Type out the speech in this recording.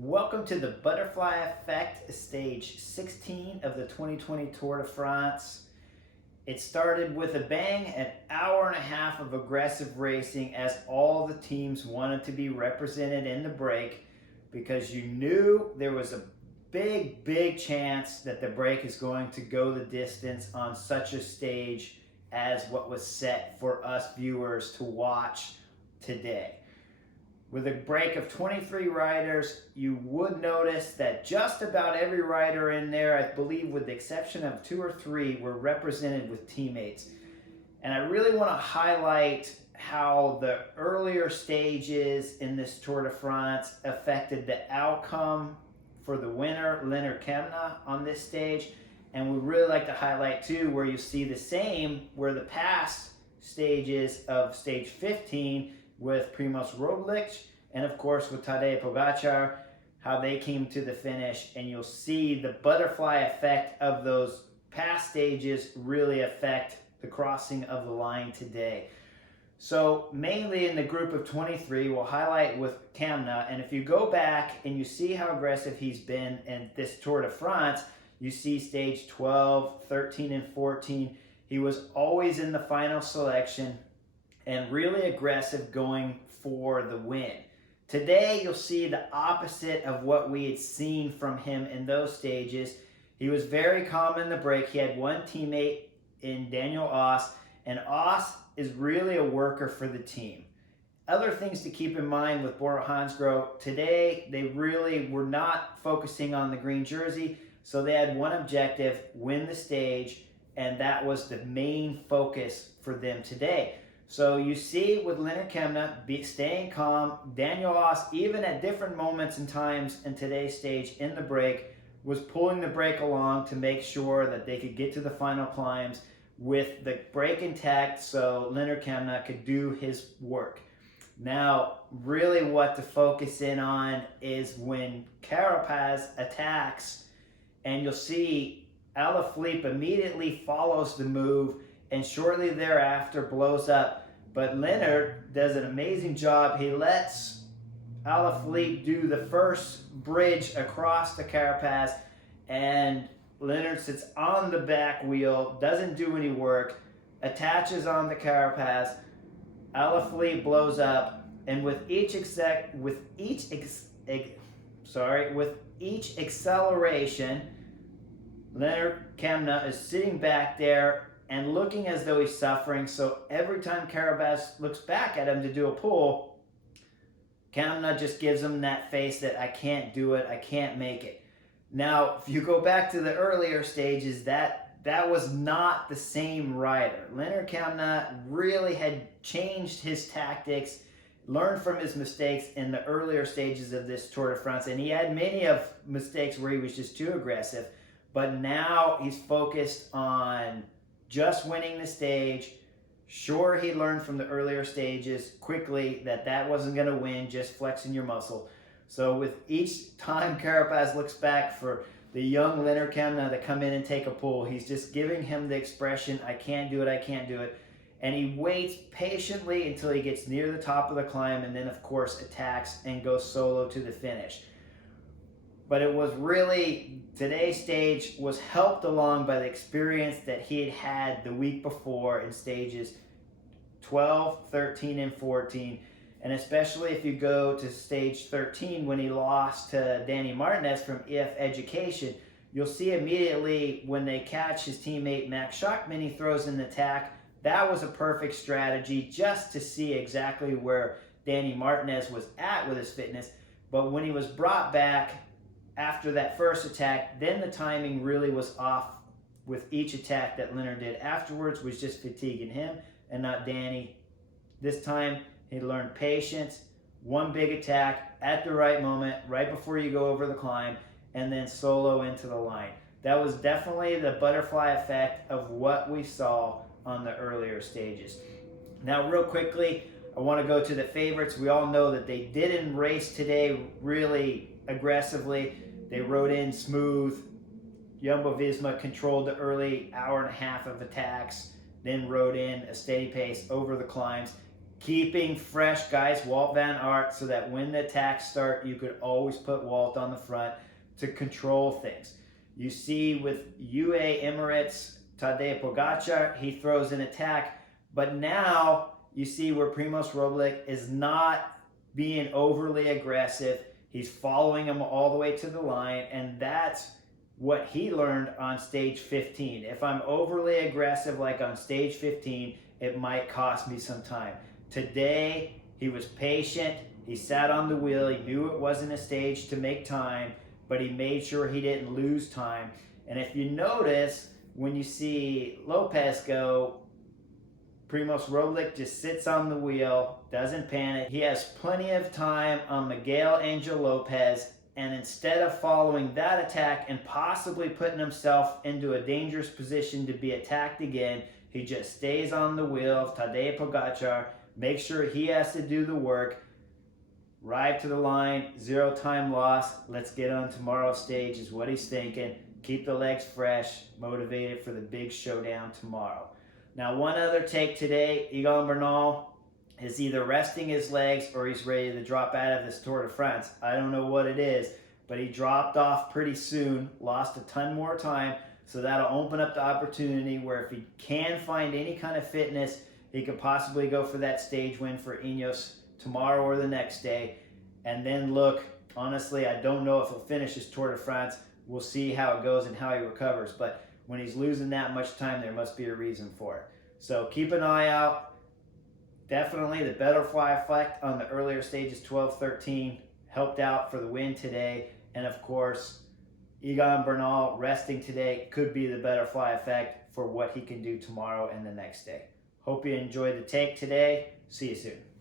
Welcome to the Butterfly Effect, stage 16 of the 2020 Tour de France. It started with a bang, an hour and a half of aggressive racing as all the teams wanted to be represented in the break because you knew there was a big chance that the break is going to go the distance on such a stage as what was set for us viewers to watch today. With a break of 23 riders, you would notice that just about every rider in there, I believe with the exception of 2 or 3, were represented with teammates. And I really want to highlight how the earlier stages in this Tour de France affected the outcome for the winner, Lennart Kemna, on this stage. And we really like to highlight too where you see the same, where the past stages of stage 15 with Primož Roglič and of course with Tadej Pogačar, how they came to the finish, and you'll see the butterfly effect of those past stages really affect the crossing of the line today. So mainly in the group of 23, we'll highlight with Kemna, and if you go back and you see how aggressive he's been in this Tour de France, you see stage 12, 13, and 14. He was always in the final selection and really aggressive going for the win. Today, you'll see the opposite of what we had seen from him in those stages. He was very calm in the break. He had one teammate in Daniel Oss, and Oss is really a worker for the team. Other things to keep in mind with Bora Hansgrohe, today they really were not focusing on the green jersey, so they had one objective, win the stage, and that was the main focus for them today. So you see with Lennart Kemna staying calm, Daniel Oss, even at different moments and times in today's stage in the break, was pulling the break along to make sure that they could get to the final climbs with the break intact so Lennart Kemna could do his work. Now, really what to focus in on is when Carapaz attacks, and you'll see Alaphilippe immediately follows the move and shortly thereafter blows up. But Lennart does an amazing job. He lets Alaphilippe do the first bridge across the Carapaz, and Lennart sits on the back wheel, doesn't do any work, attaches on the Carapaz. Alaphilippe blows up, and with each acceleration, Lennart Kemna is sitting back there and looking as though he's suffering. So every time Carapaz looks back at him to do a pull, Kemna just gives him that face that I can't do it, I can't make it. Now, if you go back to the earlier stages, that was not the same rider. Lennart Kemna really had changed his tactics, learned from his mistakes in the earlier stages of this Tour de France, and he had many of mistakes where he was just too aggressive. But now he's focused on just winning the stage. Sure, he learned from the earlier stages quickly that wasn't going to win, just flexing your muscle. So with each time Carapaz looks back for the young Lennart Kemna to come in and take a pull, he's just giving him the expression, I can't do it, I can't do it. And he waits patiently until he gets near the top of the climb, and then of course attacks and goes solo to the finish. But it was really, today's stage was helped along by the experience that he had had the week before in stages 12, 13, and 14. And especially if you go to stage 13 when he lost to Danny Martinez from EF Education, you'll see immediately when they catch his teammate Max Schachmann, he throws in the tack. That was a perfect strategy just to see exactly where Danny Martinez was at with his fitness. But when he was brought back after that first attack, then the timing really was off with each attack that Lennart did afterwards was just fatiguing him and not Danny. This time he learned patience, one big attack at the right moment, right before you go over the climb, and then solo into the line. That was definitely the butterfly effect of what we saw on the earlier stages. Now real quickly, I want to go to the favorites. We all know that they didn't race today really aggressively. They rode in smooth. Jumbo-Visma controlled the early hour and a half of attacks, then rode in a steady pace over the climbs. keeping fresh guys, Walt Van Aert, so that when the attacks start, you could always put Walt on the front to control things. You see with UAE Emirates, Tadej Pogacar, he throws an attack, but now you see where Primož Roglic is not being overly aggressive. He's following him all the way to the line, and that's what he learned on stage 15. If I'm overly aggressive like on stage 15, it might cost me some time. Today, he was patient. He sat on the wheel. He knew it wasn't a stage to make time, but he made sure he didn't lose time. And if you notice, when you see Lopez go, Primož Roglic just sits on the wheel, doesn't panic. He has plenty of time on Miguel Angel Lopez, and instead of following that attack and possibly putting himself into a dangerous position to be attacked again, he just stays on the wheel of Tadej Pogacar, makes sure he has to do the work, ride to the line, 0 time loss, let's get on tomorrow's stage is what he's thinking. Keep the legs fresh, motivated for the big showdown tomorrow. Now, one other take today, Egan Bernal is either resting his legs or he's ready to drop out of this Tour de France. I don't know what it is, but he dropped off pretty soon, lost a ton more time, so that'll open up the opportunity where if he can find any kind of fitness, he could possibly go for that stage win for Ineos tomorrow or the next day. And then look, honestly, I don't know if he'll finish his Tour de France. We'll see how it goes and how he recovers, but when he's losing that much time, there must be a reason for it. So keep an eye out. Definitely the butterfly effect on the earlier stages, 12, 13, helped out for the win today. And of course, Egan Bernal resting today could be the butterfly effect for what he can do tomorrow and the next day. Hope you enjoyed the take today. See you soon.